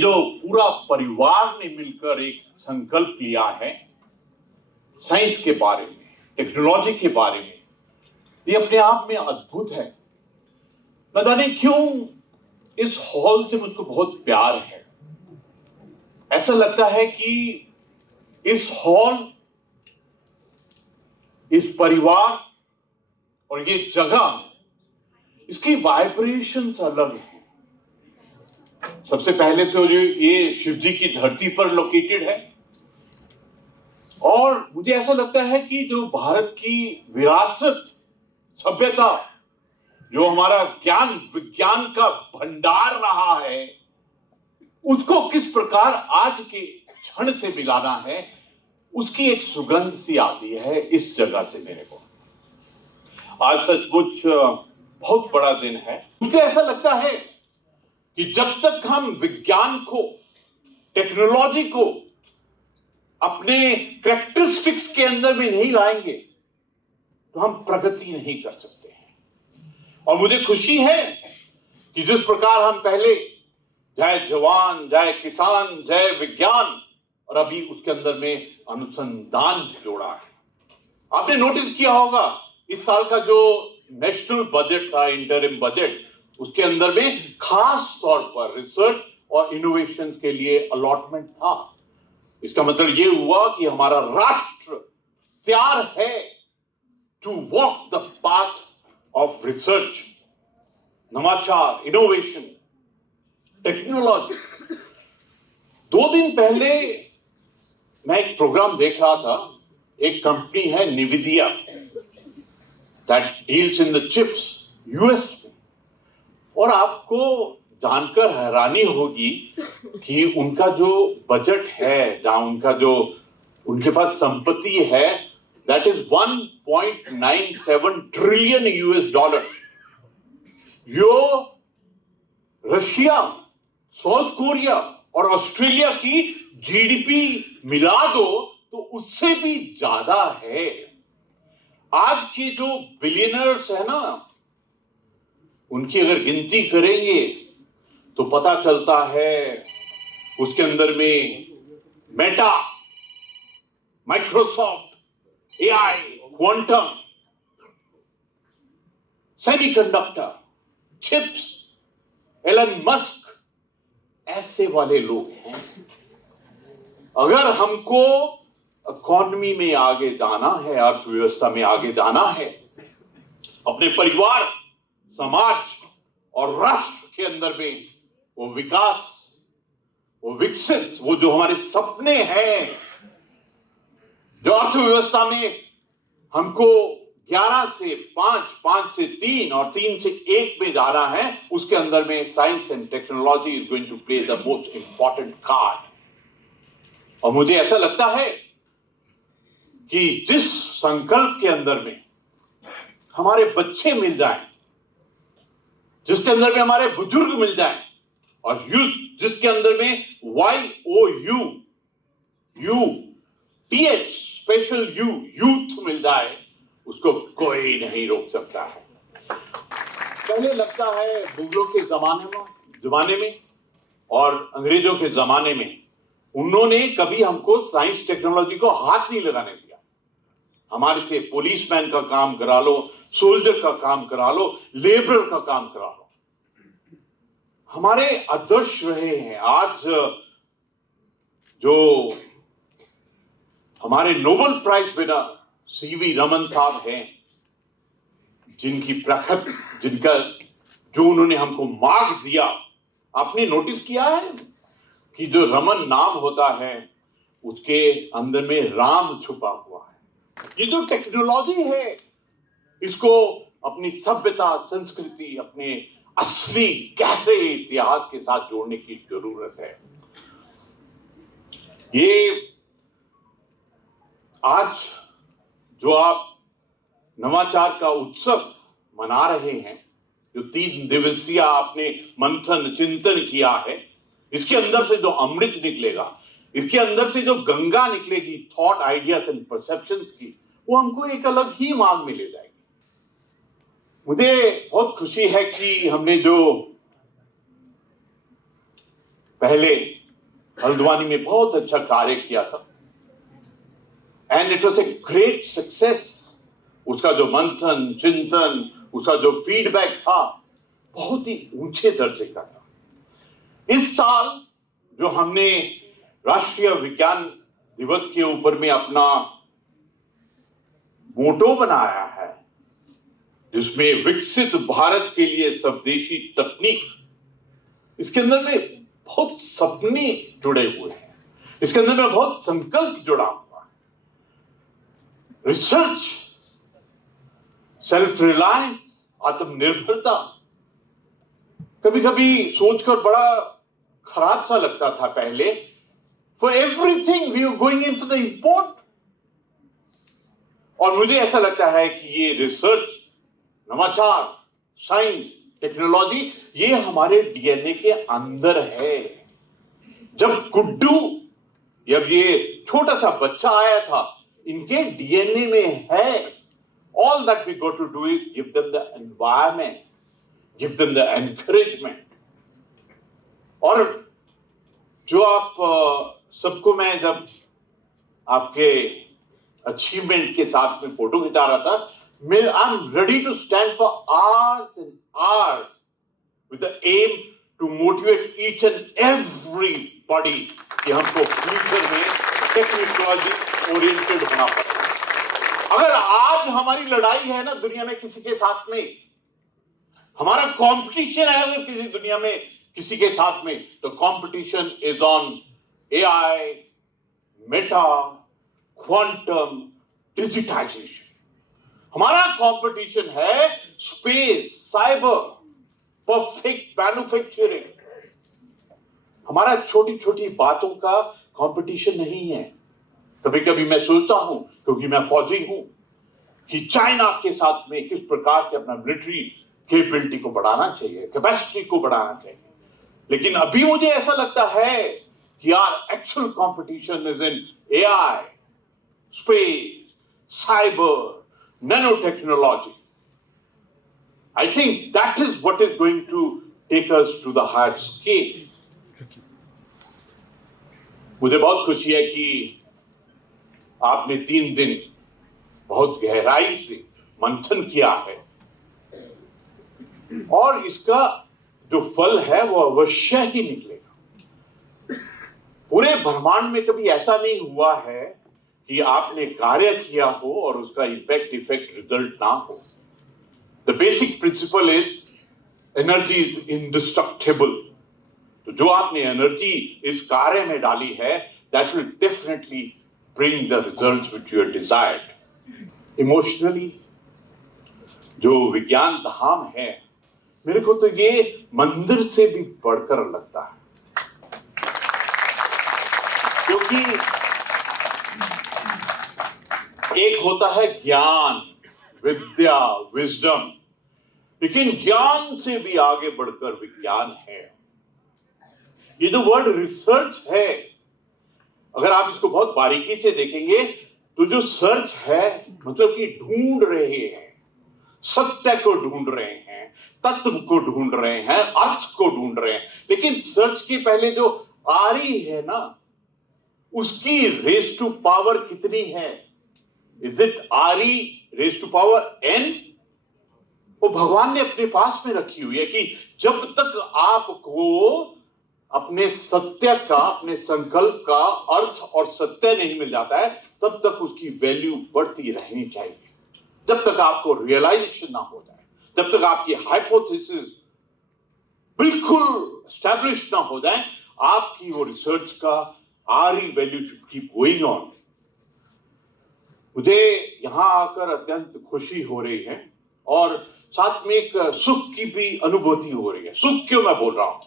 जो पूरा परिवार ने मिलकर एक संकल्प लिया है साइंस के बारे में, टेक्नोलॉजी के बारे में, ये अपने आप में अद्भुत है। न जाने क्यों इस हॉल से मुझको बहुत प्यार है। ऐसा लगता है कि इस हॉल, इस परिवार और ये जगह, इसकी वाइब्रेशंस अलग है। सबसे पहले तो ये शिव जी की धरती पर लोकेटेड है और मुझे ऐसा लगता है कि जो भारत की विरासत, सभ्यता, जो हमारा ज्ञान विज्ञान का भंडार रहा है, उसको किस प्रकार आज के क्षण से मिलाना है, उसकी एक सुगंध सी आती है इस जगह से मेरे को। आज सचमुच बहुत बड़ा दिन है। मुझे ऐसा लगता है कि जब तक हम विज्ञान को, टेक्नोलॉजी को अपने कैरेक्टरिस्टिक्स के अंदर में नहीं लाएंगे तो हम प्रगति नहीं कर सकते हैं। और मुझे खुशी है कि जिस प्रकार हम पहले जय जवान, जय किसान, जय विज्ञान, और अभी उसके अंदर में अनुसंधान जोड़ा है। आपने नोटिस किया होगा इस साल का जो नेशनल बजट था, इंटरिम बजट, उसके अंदर में खास तौर पर रिसर्च और इनोवेशन के लिए अलॉटमेंट था। इसका मतलब यह हुआ कि हमारा राष्ट्र तैयार है to walk the path of research, नवाचार, इनोवेशन, टेक्नोलॉजी। 2 दिन पहले मैं एक प्रोग्राम देख रहा था। एक कंपनी है निविदिया, that deals in the chips, US में, और आपको जानकर हैरानी होगी कि उनका जो बजट है, जहां उनका जो उनके पास संपत्ति है, that is 1.97 trillion US dollar. Yo Russia, south Korea और ऑस्ट्रेलिया की जीडीपी मिला दो तो उससे भी ज्यादा है। आज के जो बिलियनर्स है ना, उनकी अगर गिनती करेंगे तो पता चलता है उसके अंदर में Meta, Microsoft, AI, quantum, semiconductor, chips, Elon Musk, ऐसे वाले लोग हैं। अगर हमको इकोनॉमी में आगे जाना है, अर्थव्यवस्था में आगे जाना है, अपने परिवार, समाज और राष्ट्र के अंदर में वो विकास, वो विकसित, वो जो हमारे सपने हैं, जो अर्थव्यवस्था में हमको 11 से 5, 5 से 3 और 3 से 1 में जाना है, उसके अंदर में science and technology is going to play the most important card. और मुझे ऐसा लगता है कि जिस संकल्प के अंदर में हमारे बच्चे मिल जाएं, जिसके अंदर में हमारे बुजुर्ग मिल जाएं, और यूथ, जिसके अंदर में YOUTH स्पेशल यूथ मिल जाए, उसको कोई नहीं रोक सकता है। पहले लगता है मुगलों के जमाने में और अंग्रेजों के जमाने में उन्होंने कभी हमको साइंस टेक्नोलॉजी को हाथ नहीं लगाने दिया। हमारे से पुलिसमैन का काम करा लो, सोल्जर का काम करा लो, लेबरर का काम करा लो, हमारे आदर्श रहे हैं। आज जो हमारे Nobel prize winner C V Raman साहब हैं, जिनका जो उन्होंने हमको मार्ग दिया, आपने नोटिस किया है कि जो रमन नाम होता है उसके अंदर में राम छुपा हुआ है। ये जो टेक्नोलॉजी है, इसको अपनी सभ्यता, संस्कृति, अपने असली गहरे इतिहास के साथ जोड़ने की जरूरत है। ये आज जो आप नवाचार का उत्सव मना रहे हैं, जो 3 दिवसीय आपने मंथन चिंतन किया है, इसके अंदर से जो अमृत निकलेगा, इसके अंदर से जो गंगा निकलेगी थॉट, आइडियाज एंड परसेप्शंस की, वो हमको एक अलग ही मार्ग में ले जाएगी। मुझे बहुत खुशी है कि हमने जो पहले हल्द्वानी में बहुत अच्छा कार्य किया था and it was a great success. उसका जो मंथन चिंतन, उसका जो फीडबैक था, बहुत ही ऊंचे दर्जे का था। इस साल जो हमने राष्ट्रीय विज्ञान दिवस के ऊपर में अपना मोटो बनाया है, जिसमें विकसित भारत के लिए स्वदेशी तकनीक, इसके अंदर में बहुत सपने जुड़े हुए हैं, इसके अंदर में बहुत संकल्प जुड़ा हुआ है। रिसर्च, सेल्फ रिलायंस, आत्मनिर्भरता। कभी कभी सोचकर बड़ा खराब सा लगता था पहले, for everything we are going into the import. और मुझे ऐसा लगता है कि ये रिसर्च, नवाचार, साइंस, टेक्नोलॉजी, ये हमारे डीएनए के अंदर है। जब गुड्डू, जब ये छोटा सा बच्चा आया था, इनके डीएनए में है। All that we got to do is give them the environment, give them the encouragement. और जो आप सबको मैं जब आपके अचीवमेंट के साथ में फोटो खिंचा रहा था, I am ready to stand for hours and hours with the aim to motivate each and everybody कि हमको फ्यूचर में टेक्नोलॉजी ओरिएंटेड होना पड़ेगा। अगर आज हमारी लड़ाई है ना दुनिया में किसी के साथ में, हमारा कंपटीशन है अगर किसी दुनिया में किसी के साथ में, तो competition is on AI, Meta, quantum, digitization. हमारा कंपटीशन है स्पेस, साइबर, परफेक्ट मैन्युफैक्चरिंग। हमारा छोटी छोटी बातों का कंपटीशन नहीं है। कभी कभी मैं सोचता हूं, क्योंकि मैं फौजी हूं, कि चाइना के साथ में किस प्रकार से अपना मिलिट्री कैपेबिलिटी को बढ़ाना चाहिए, कैपेसिटी को बढ़ाना चाहिए। लेकिन अभी मुझे ऐसा लगता है कि यार actual competition is in AI, space, cyber, nano technology. I think that is what is going to take us to the higher scale. मुझे बहुत खुशी है कि आपने 3 दिन बहुत गहराई से मंथन किया है और इसका जो फल है वो अवश्य ही निकलेगा। पूरे ब्रह्मांड में कभी ऐसा नहीं हुआ है कि आपने कार्य किया हो और उसका इफेक्ट रिजल्ट ना हो। The basic principle is energy is indestructible. तो जो आपने एनर्जी इस कार्य में डाली है, that will definitely bring the results which you have desired. Emotionally, जो विज्ञान धाम है, मेरे को तो ये मंदिर से भी बढ़कर लगता है, क्योंकि एक होता है ज्ञान, विद्या, विजडम, लेकिन ज्ञान से भी आगे बढ़कर विज्ञान है। ये जो वर्ड रिसर्च है, अगर आप इसको बहुत बारीकी से देखेंगे तो जो सर्च है, मतलब कि ढूंढ रहे हैं, सत्य को ढूंढ रहे हैं, तत्व को ढूंढ रहे हैं, अर्थ को ढूंढ रहे हैं। लेकिन सर्च के पहले जो आरी है ना, उसकी रेस टू पावर कितनी है? इज इट आरी रेस टू पावर एन? वो भगवान ने अपने पास में रखी हुई है कि जब तक आपको अपने सत्य का, अपने संकल्प का अर्थ और सत्य नहीं मिल जाता है, तब तक उसकी वैल्यू बढ़ती रहनी चाहिए। जब तक आपको रियलाइजेशन ना हो जाए, जब तक आपकी हाइपोथेसिस बिल्कुल एस्टैब्लिश ना हो जाए, आपकी वो रिसर्च का आरी value should keep going on. मुझे यहां आकर अत्यंत खुशी हो रही है और साथ में एक सुख की भी अनुभूति हो रही है। सुख क्यों मैं बोल रहा हूं?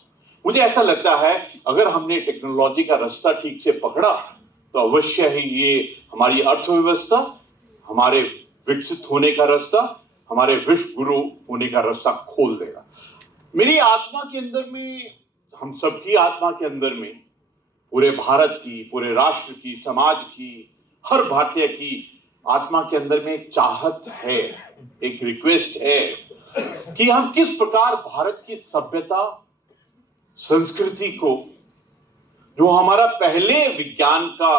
मुझे ऐसा लगता है अगर हमने टेक्नोलॉजी का रास्ता ठीक से पकड़ा तो अवश्य ही ये हमारी अर्थव्यवस्था, हमारे विकसित होने का रास्ता, हमारे विश्व गुरु होने का रास्ता खोल देगा। मेरी आत्मा के अंदर में, हम सबकी आत्मा के अंदर में, पूरे भारत की, पूरे राष्ट्र की, समाज की, हर भारतीय की आत्मा के अंदर में एक चाहत है, एक रिक्वेस्ट है कि हम किस प्रकार भारत की सभ्यता, संस्कृति को जो हमारा पहले विज्ञान का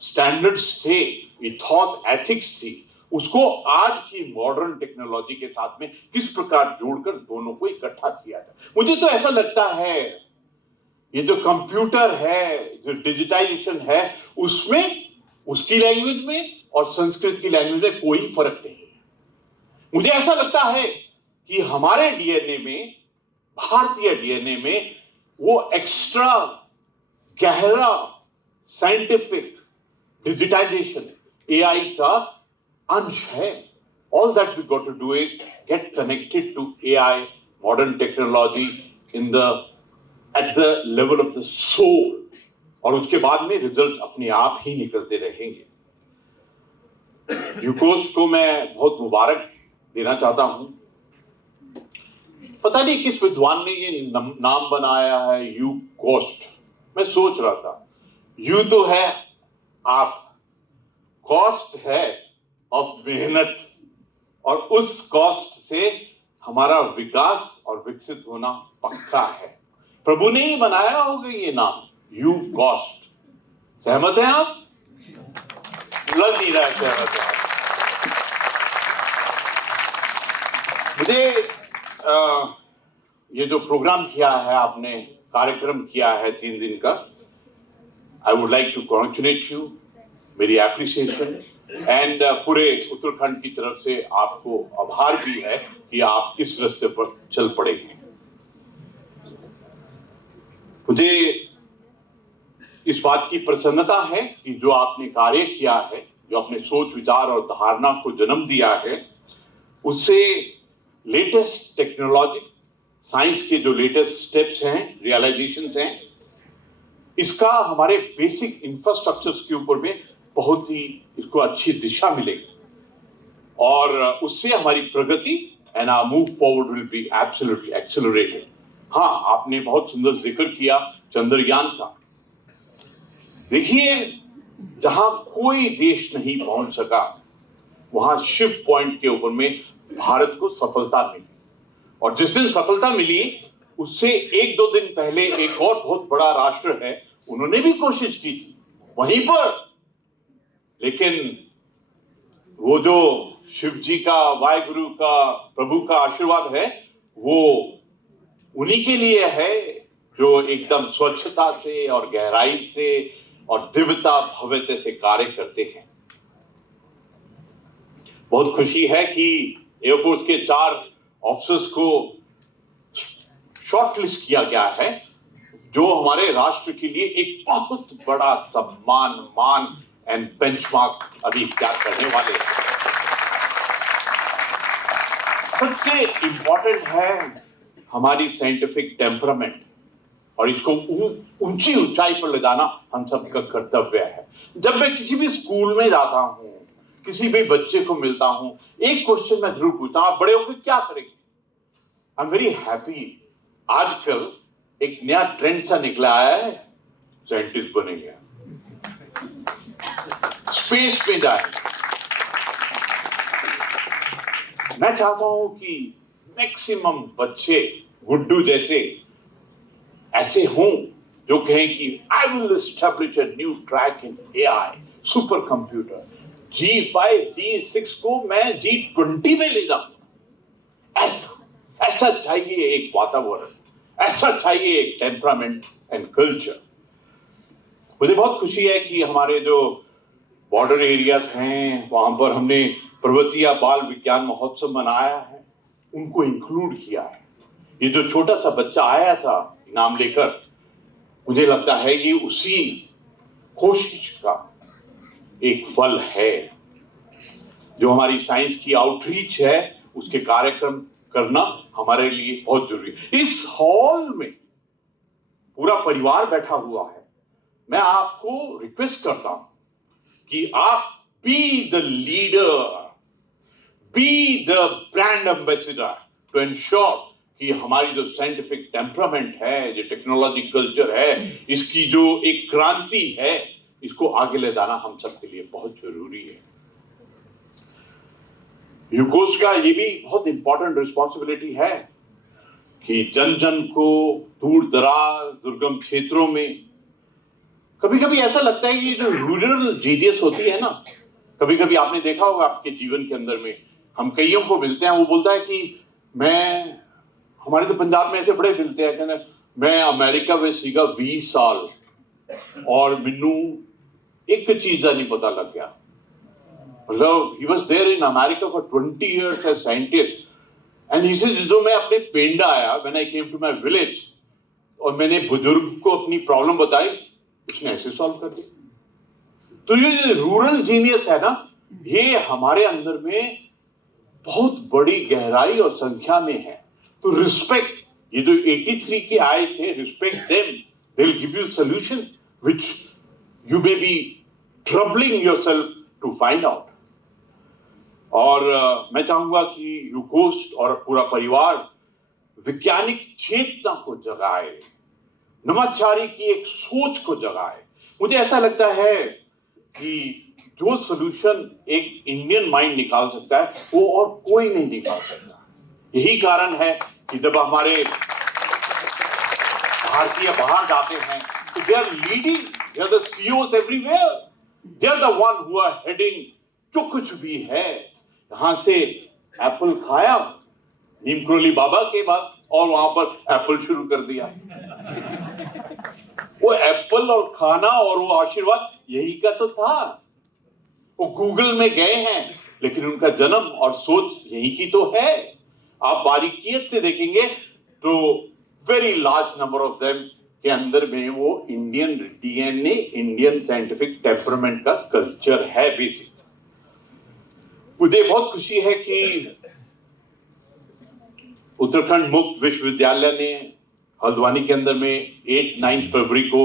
स्टैंडर्ड्स थे, इथॉस एथिक्स थी, उसको आज की मॉडर्न टेक्नोलॉजी के साथ में किस प्रकार जोड़कर दोनों को इकट्ठा किया जाए। मुझे तो ऐसा लगता है ये जो कंप्यूटर है, जो डिजिटाइजेशन है, उसमें उसकी लैंग्वेज में और संस्कृत की लैंग्वेज में कोई फर्क नहीं है। मुझे ऐसा लगता है कि हमारे डीएनए में, भारतीय डीएनए में वो एक्स्ट्रा गहरा साइंटिफिक डिजिटाइजेशन एआई का अंश है। All that we got to do is get connected to AI, modern technology at the level of the soul, और उसके बाद में रिजल्ट अपने आप ही निकलते रहेंगे। यूकोस्ट को मैं बहुत मुबारक देना चाहता हूं। पता नहीं किस विद्वान ने ये नाम बनाया है, यूकोस्ट। मैं सोच रहा था, यू तो है आप, कॉस्ट है ऑफ मेहनत, और उस कॉस्ट से हमारा विकास और विकसित होना पक्का है। प्रभु ने ही बनाया होगा ये नाम, यू कॉस्ट। सहमत हैं आप? लग नहीं रहा है सहमत है आप। मुझे ये जो प्रोग्राम किया है आपने, कार्यक्रम किया है 3 दिन का, I would like to congratulate you, मेरी एप्रिसिएशन, एंड पूरे उत्तराखंड की तरफ से आपको आभार भी है कि आप इस रास्ते पर चल पड़े हैं। मुझे इस बात की प्रसन्नता है कि जो आपने कार्य किया है, जो अपने सोच विचार और धारणा को जन्म दिया है, उससे लेटेस्ट टेक्नोलॉजी, साइंस के जो लेटेस्ट स्टेप्स हैं, रियलाइजेशंस हैं, इसका हमारे बेसिक इंफ्रास्ट्रक्चर्स के ऊपर में बहुत ही इसको अच्छी दिशा मिलेगी, और उससे हमारी प्रगति and our move forward will be absolutely accelerated. हाँ, आपने बहुत सुंदर जिक्र किया चंद्रयान का। देखिए, जहां कोई देश नहीं पहुंच सका, वहां शिव पॉइंट के ऊपर में भारत को सफलता मिली, और जिस दिन सफलता मिली उससे 1-2 दिन पहले एक और बहुत बड़ा राष्ट्र है, उन्होंने भी कोशिश की थी वहीं पर, लेकिन वो जो शिव जी का, वाहिगुरु का, प्रभु का आशीर्वाद है, वो उन्हीं के लिए है जो एकदम स्वच्छता से और गहराई से और दिव्यता भव्यता से कार्य करते हैं। बहुत खुशी है कि एयरफोर्स के 4 ऑफिसर्स को शॉर्टलिस्ट किया गया है, जो हमारे राष्ट्र के लिए एक बहुत बड़ा सम्मान, मान एंड बेंचमार्क अधिकार करने वाले हैं। सबसे इंपॉर्टेंट है हमारी साइंटिफिक टेम्परामेंट, और इसको ऊंची ऊंचाई पर ले जाना हम सबका कर्तव्य है। जब मैं किसी भी स्कूल में जाता हूं, किसी भी बच्चे को मिलता हूं, एक क्वेश्चन मैं जरूर पूछता हूं, आप बड़े होकर क्या करेंगे? I am very happy. आजकल एक नया ट्रेंड सा निकला है, साइंटिस्ट बनेंगे, स्पेस में जाएंगे। मैं चाहता हूं कि मैक्सिमम बच्चे गुड्डू जैसे ऐसे हों जो कहें कि I will establish a new track in AI, super computer, G5, G6 को मैं G20 में ले जाऊंगा। ऐसा चाहिए एक वातावरण, ऐसा चाहिए एक टेम्परामेंट एंड कल्चर। मुझे बहुत खुशी है कि हमारे जो बॉर्डर एरियाज हैं, वहां पर हमने पर्वतीय बाल विज्ञान महोत्सव मनाया है, उनको इंक्लूड किया है। ये जो छोटा सा बच्चा आया था इनाम लेकर, मुझे लगता है ये उसी कोशिश का एक फल है। जो हमारी साइंस की आउटरीच है, उसके कार्यक्रम करना हमारे लिए बहुत जरूरी है। इस हॉल में पूरा परिवार बैठा हुआ है। मैं आपको रिक्वेस्ट करता हूं कि आप be the leader, be the brand ambassador to ensure कि हमारी जो साइंटिफिक टेम्परामेंट है, जो टेक्नोलॉजी कल्चर है, इसकी जो एक क्रांति है, इसको आगे ले जाना हम सबके लिए बहुत जरूरी है। यूकोस का ये भी बहुत इंपॉर्टेंट रिस्पॉन्सिबिलिटी है कि जन जन को दूर दराज दुर्गम क्षेत्रों में, कभी कभी ऐसा लगता है कि जो रूरल जीनियस होती है ना, कभी कभी आपने देखा होगा आपके जीवन के अंदर में, हम कईयों को मिलते हैं, वो बोलता है कि मैं, हमारे तो पंजाब में ऐसे बड़े मिलते हैं, कहना मैं अमेरिका में सीगा 20 साल और मैनू एक चीज का नहीं पता लग गया। मतलब he was there in America for 20 years as scientist and he says जो मैं अपने पिंड आया, when I came to my village, और मैंने बुजुर्ग को अपनी प्रॉब्लम बताई, उसने ऐसे सॉल्व कर दी। तो ये जो रूरल जीनियस है ना, ये हमारे अंदर में बहुत बड़ी गहराई और संख्या में है। तो रिस्पेक्ट, ये जो 83 के आए थे, respect them, they will give you solution which you may be troubling yourself to find out. और मैं चाहूंगा कि युगोस्ट और पूरा परिवार वैज्ञानिक चेतना को जगाए, नवाचारी की एक सोच को जगाए। मुझे ऐसा लगता है कि जो सॉल्यूशन एक इंडियन माइंड निकाल सकता है वो और कोई नहीं निकाल सकता। यही कारण है कि जब हमारे भारतीय बाहर जाते हैं तो they are leading, they are the CEOs everywhere, they are the one who are heading जो कुछ भी है। यहां से एप्पल खाया नीम करोली बाबा के बाद और वहां पर एप्पल शुरू कर दिया। वो एप्पल और खाना और वो आशीर्वाद यही का तो था। वो गूगल में गए हैं लेकिन उनका जन्म और सोच यही की तो है। आप बारीकियत से देखेंगे तो very large number of them के अंदर में वो Indian DNA, Indian scientific temperament का कल्चर है बेसिक। मुझे बहुत खुशी है कि उत्तराखंड मुक्त विश्वविद्यालय ने हल्द्वानी के अंदर में 8-9 फरवरी को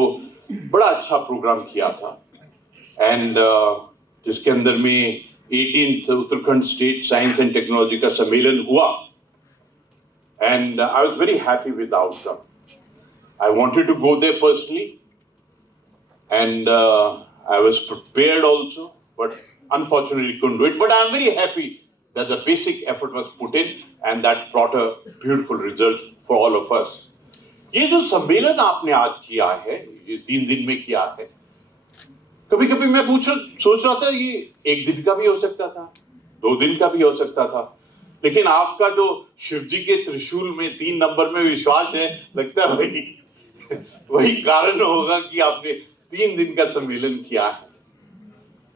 बड़ा अच्छा प्रोग्राम किया था एंड जिसके अंदर में 18th Uttarakhand state science and technology का सम्मेलन हुआ and I was very happy with outcome. I wanted to go there personally and I was prepared also but unfortunately couldn't do it, but I'm very happy that the basic effort was put in and that brought a beautiful result for all of us. ये जो सम्मेलन आपने आज किया है, ये 3 दिन में किया है, कभी कभी मैं सोच रहा था ये 1 दिन का भी हो सकता था, 2 दिन का भी हो सकता था, लेकिन आपका जो शिव जी के त्रिशूल में 3 नंबर में विश्वास है, लगता है वही कारण होगा कि आपने 3 दिन का सम्मेलन किया है।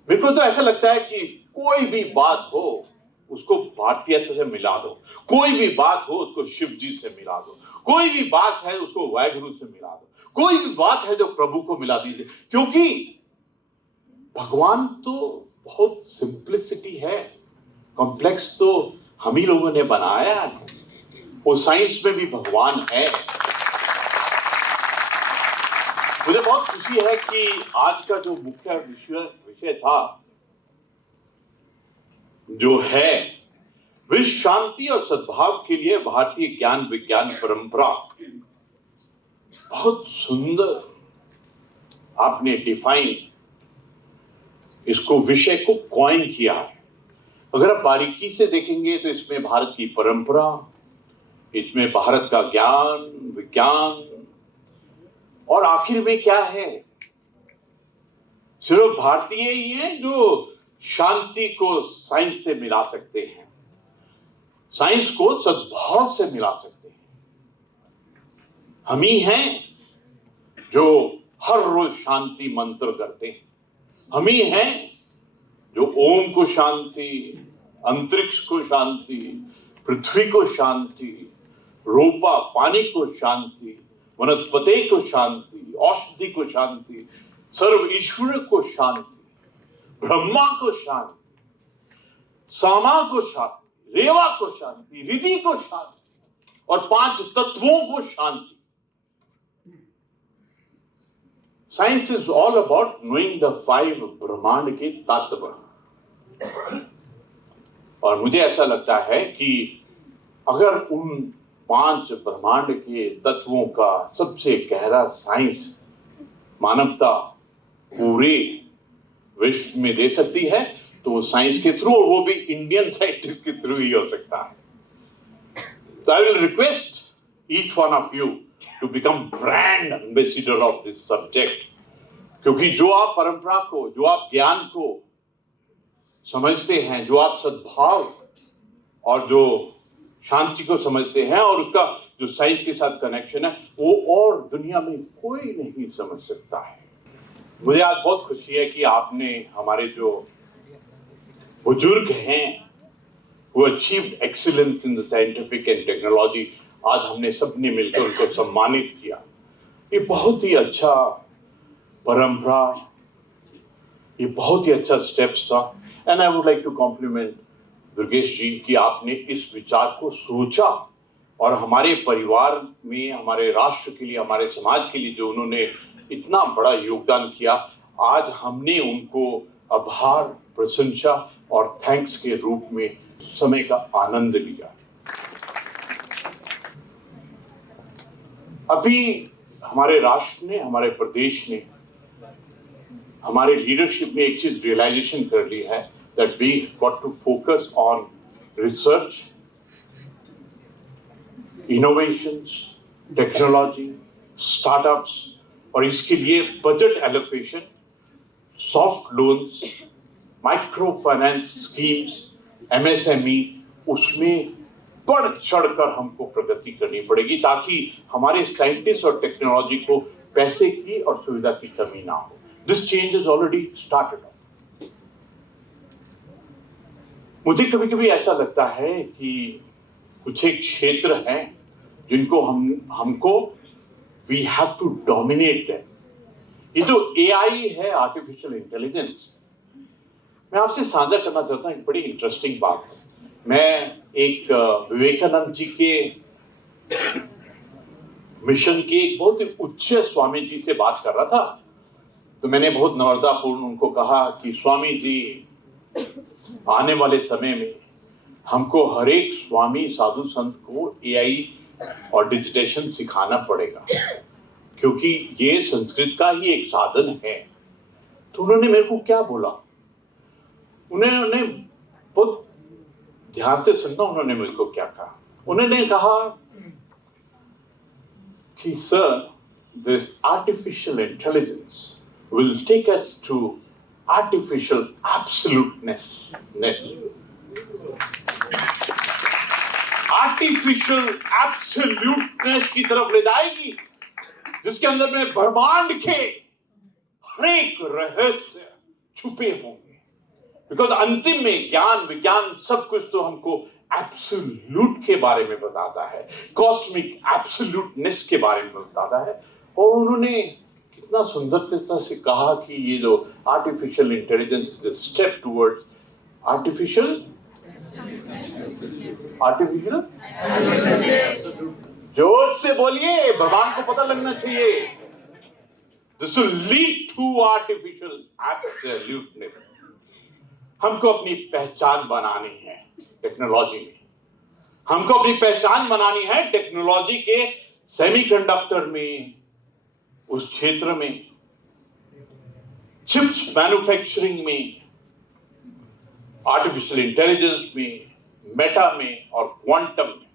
मेरे को तो ऐसा लगता है कि कोई भी बात हो उसको भारतीयता से मिला दो, कोई भी बात हो उसको शिव जी से मिला दो, कोई भी बात है उसको वाहेगुरु से मिला दो, कोई भी बात है जो प्रभु को मिला दीजिए, क्योंकि भगवान तो बहुत सिंप्लिसिटी है, कॉम्प्लेक्स तो हम ही लोगों ने बनाया है। वो साइंस में भी भगवान है। मुझे बहुत खुशी है कि आज का जो मुख्य विषय था जो है विश्व शांति और सद्भाव के लिए भारतीय ज्ञान विज्ञान परंपरा, बहुत सुंदर आपने डिफाइन इसको विषय को कॉइन किया है। अगर आप बारीकी से देखेंगे तो इसमें भारत की परंपरा, इसमें भारत का ज्ञान विज्ञान, और आखिर में क्या है, सिर्फ भारतीय ही हैं जो शांति को साइंस से मिला सकते हैं, साइंस को सद्भाव से मिला सकते हैं। हम ही हैं जो हर रोज शांति मंत्र करते हैं, हम ही हैं जो ओम को शांति, अंतरिक्ष को शांति, पृथ्वी को शांति, रोपा पानी को शांति, वनस्पति को शांति, औषधि को शांति, सर्व ईश्वर को शांति, ब्रह्मा को शांति, सामा को शांति, रेवा को शांति, रिधि को शांति और 5 तत्वों को शांति। Science is all about knowing the 5 ब्रह्मांड के तत्व। और मुझे ऐसा लगता है कि अगर उन 5 ब्रह्मांड के तत्वों का सबसे गहरा साइंस मानवता पूरे विश्व में दे सकती है तो वो साइंस के थ्रू, और वो भी इंडियन साइंटिस्ट के थ्रू ही हो सकता है। So I will request each one of you to become brand ambassador of this subject. क्योंकि जो आप परंपरा को, जो आप ज्ञान को समझते हैं, जो आप सद्भाव और जो शांति को समझते हैं और उसका जो साइंस के साथ कनेक्शन है, वो और दुनिया में कोई नहीं समझ सकता है। मुझे आज बहुत खुशी है कि आपने हमारे जो बुजुर्ग हैं who achieved excellence in the scientific and technology, आज हमने सबने मिलकर उनको सम्मानित किया। ये बहुत ही अच्छा परंपरा, ये बहुत ही अच्छा स्टेप्स था। And I would like to compliment Durgesh ji कि आपने इस विचार को सोचा और हमारे परिवार में, हमारे राष्ट्र के लिए, हमारे समाज के लिए जो उन्होंने इतना बड़ा योगदान किया, आज हमने उनको आभार, प्रशंसा और थैंक्स के रूप में समय का आनंद लिया। अभी हमारे राष्ट्र ने, हमारे प्रदेश ने, हमारे लीडरशिप ने एक चीज रियलाइजेशन कर ली है that we got to focus on research, innovations, technology, startups, और इसके लिए budget allocation, soft loans, micro finance schemes, MSME, उसमें बढ़ चढ़कर हमको प्रगति करनी पड़ेगी ताकि हमारे साइंटिस्ट और टेक्नोलॉजी को पैसे की और सुविधा की कमी ना हो। This change is already started. मुझे कभी कभी ऐसा लगता है कि कुछ एक क्षेत्र हैं जिनको हमको we have to dominate them. ये जो एआई है, आर्टिफिशियल इंटेलिजेंस, मैं आपसे साझा करना चाहता हूँ एक बड़ी इंटरेस्टिंग बात। मैं एक विवेकानंद जी के मिशन के एक बहुत ही उच्च स्वामी जी से बात कर रहा था, तो मैंने बहुत नम्रतापूर्ण उनको कहा कि स्वामी जी, आने वाले समय में हमको हर एक स्वामी साधु संत को एआई और डिजिटेशन सिखाना पड़ेगा, क्योंकि ये संस्कृत का ही एक साधन है। तो उन्होंने मेरे को क्या बोला, उन्होंने बहुत ध्यान से सुनना, उन्होंने मेरे को क्या कहा। उन्होंने कहा कि sir, this artificial intelligence will take us to artificial absoluteness. Artificial absoluteness की तरफ ले जाएगी, जिसके अंदर में ब्रह्मांड के हर एक रहस्य छुपे होंगे। बिकॉज अंतिम में ज्ञान, विज्ञान, सब कुछ तो हमको एब्सोल्यूट के बारे में बताता है, कॉस्मिक एब्सोल्यूटनेस के बारे में बताता है। और उन्होंने कितना सुंदरता से कहा कि ये जो artificial intelligence is a step towards artificial जोर से बोलिए, भगवान को पता लगना चाहिए। This will lead to artificial absoluteness. हमको अपनी पहचान बनानी है टेक्नोलॉजी में, हमको अपनी पहचान बनानी है टेक्नोलॉजी के सेमीकंडक्टर में, उस क्षेत्र में, चिप्स मैन्युफैक्चरिंग में, आर्टिफिशियल इंटेलिजेंस में, मेटा में और क्वांटम में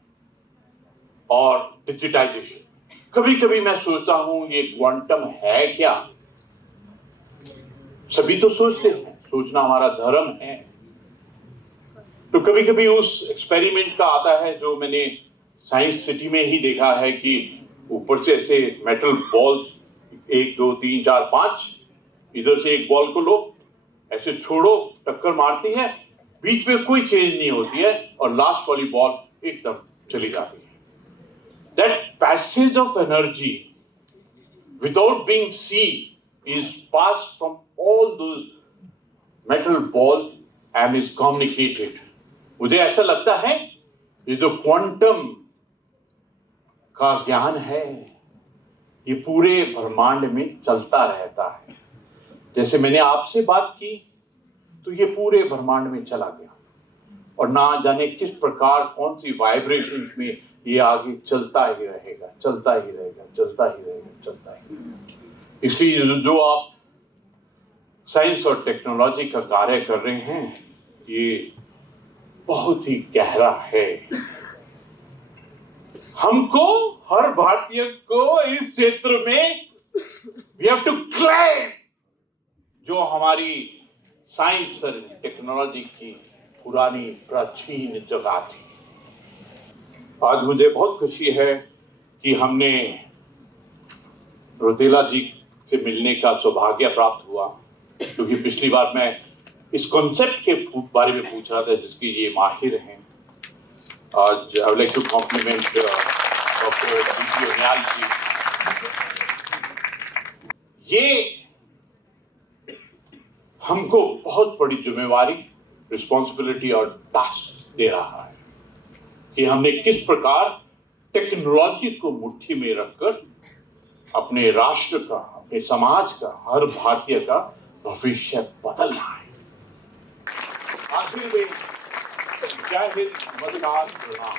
और डिजिटाइजेशन। कभी कभी मैं सोचता हूं ये क्वांटम है क्या? सभी तो सोचते हैं, सोचना हमारा धर्म है। तो कभी कभी उस एक्सपेरिमेंट का आता है जो मैंने साइंस सिटी में ही देखा है कि ऊपर से ऐसे मेटल बॉल्स 1 2 3 4 5, इधर से एक बॉल को लो, ऐसे छोड़ो, टक्कर मारती है, बीच में कोई चेंज नहीं होती है और लास्ट वाली बॉल एकदम चली जाती है। That passage of energy without being seen is passed from all those metal ball and is communicated. मुझे ऐसा लगता है ये जो क्वांटम का ज्ञान है, ये पूरे ब्रह्मांड में चलता रहता है। जैसे मैंने आपसे बात की तो ये पूरे ब्रह्मांड में चला गया और ना जाने किस प्रकार, कौन सी वाइब्रेशन में ये आगे चलता ही रहेगा, चलता ही रहेगा, चलता ही रहेगा, चलता ही रहेगा। इसलिए जो आप साइंस और टेक्नोलॉजी का कार्य कर रहे हैं, ये बहुत ही गहरा है। हमको, हर भारतीय को इस क्षेत्र में वी हैव टू क्लेम जो हमारी साइंस और टेक्नोलॉजी की पुरानी प्राचीन जगह थी। आज मुझे बहुत खुशी है कि हमने रुतेला जी से मिलने का सौभाग्य प्राप्त हुआ, क्योंकि पिछली बार मैं इस कॉन्सेप्ट के बारे में पूछ रहा था जिसकी ये माहिर हैं। आज I would like to compliment doctor BP Uniyal ji. ये हमको बहुत बड़ी जिम्मेवारी, रिस्पॉन्सिबिलिटी और टास्क दे रहा है कि हमने किस प्रकार टेक्नोलॉजी को मुट्ठी में रखकर अपने राष्ट्र का, अपने समाज का, हर भारतीय का भविष्य बदलना है। आखिर में जय हिंद, वंदे मातरम।